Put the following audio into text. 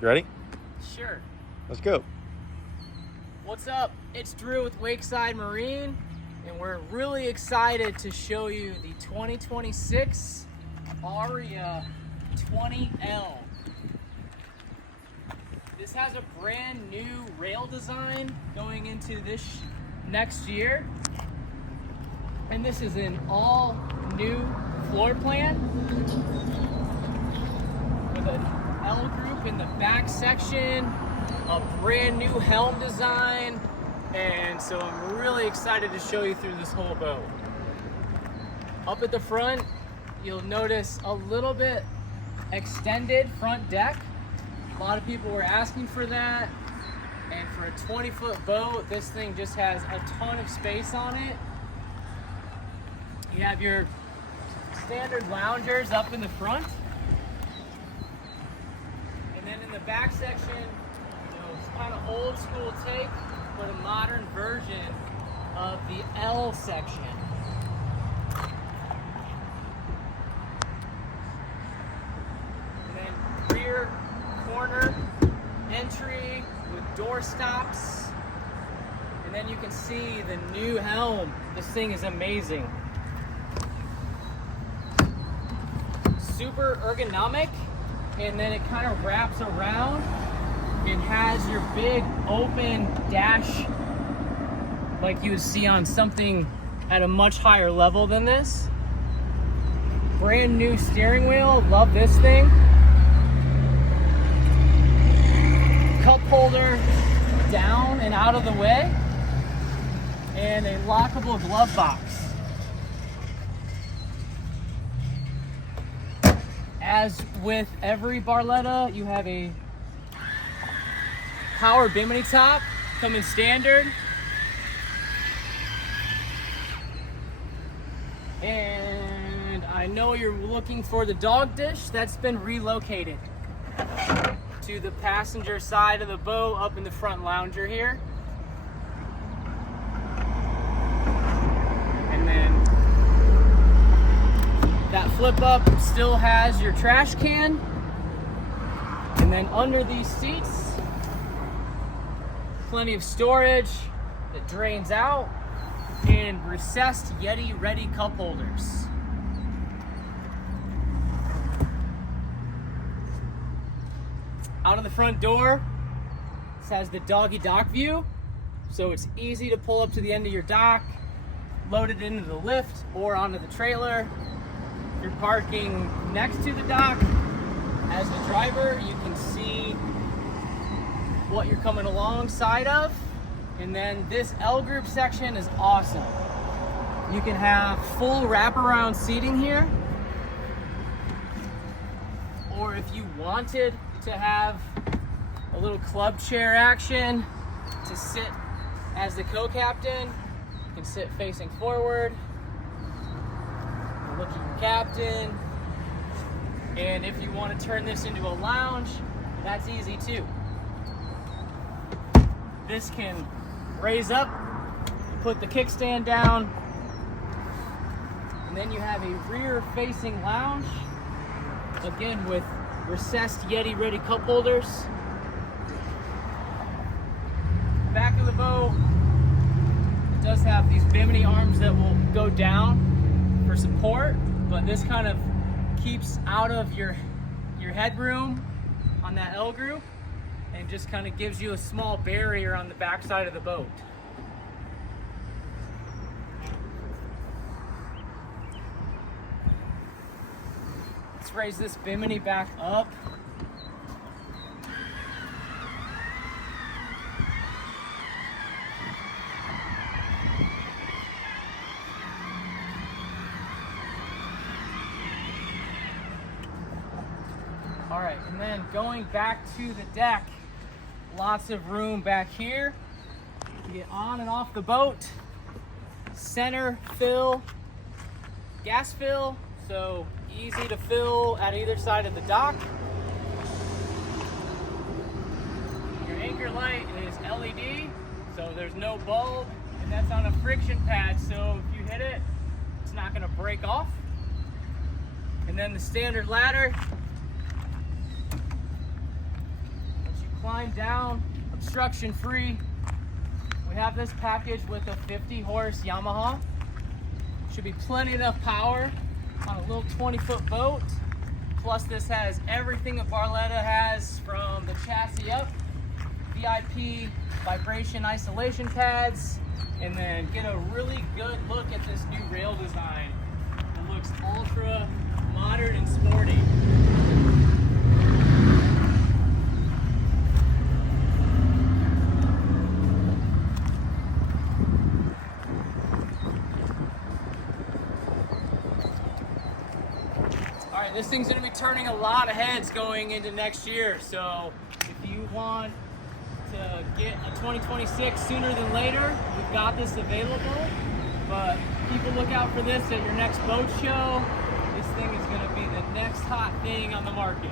You ready? Sure. Let's go. What's up? It's Drew with Wakeside Marine, and we're really excited to show you the 2026 Aria 20L. This has a brand new rail design going into this next year, and this is an all new floor plan with an L group in the back section, a brand new Helm design, and so I'm really excited to show you through this whole boat. Up at the front, you'll notice a little bit extended front deck. A lot of people were asking for that, and for a 20-foot boat, this thing just has a ton of space on it. You have your standard loungers up in the front, and then in the back section, it's kind of old school take, but a modern version of the L section. And then rear corner entry with door stops, and then you can see the new Helm. This thing is amazing. Super ergonomic, and then it kind of wraps around. It has your big open dash like you would see on something at a much higher level than this. Brand new steering wheel, love this thing. Cup holder down and out of the way, and a lockable glove box. As with every Barletta, you have a power bimini top coming standard. And I know you're looking for the dog dish. That's been relocated to the passenger side of the boat up in the front lounger here. And then that flip up still has your trash can. And then under these seats, plenty of storage that drains out, and recessed Yeti ready cup holders. Out of the front door, this has the doggy dock view, so it's easy to pull up to the end of your dock, load it into the lift or onto the trailer. If you're parking next to the dock, as the driver, you can see what you're coming alongside of. And then this L group section is awesome. You can have full wraparound seating here, or if you wanted to have a little club chair action to sit as the co-captain, you can sit facing forward, look at your captain. And if you want to turn this into a lounge, that's easy too. This can raise up, put the kickstand down, and then you have a rear-facing lounge, again with recessed Yeti ready cup holders. Back of the boat, it does have these bimini arms that will go down for support, but this kind of keeps out of your headroom on that L group, and just kind of gives you a small barrier on the back side of the boat. Let's raise this bimini back up. All right, and then going back to the deck, lots of room back here to get on and off the boat. Center fill, gas fill, so easy to fill at either side of the dock. Your anchor light is LED, so there's no bulb, and that's on a friction pad, so if you hit it, it's not gonna break off. And then the standard ladder climb down obstruction free. We have this package with a 50 horse Yamaha. Should be plenty enough power on a little 20-foot boat. Plus this has everything that Barletta has from the chassis up, VIP vibration isolation pads, and then get a really good look at this new rail design. It looks ultra modern and sporty. All right, this thing's gonna be turning a lot of heads going into next year. So if you want to get a 2026 sooner than later, we've got this available. But people look out for this at your next boat show. This thing is gonna be the next hot thing on the market.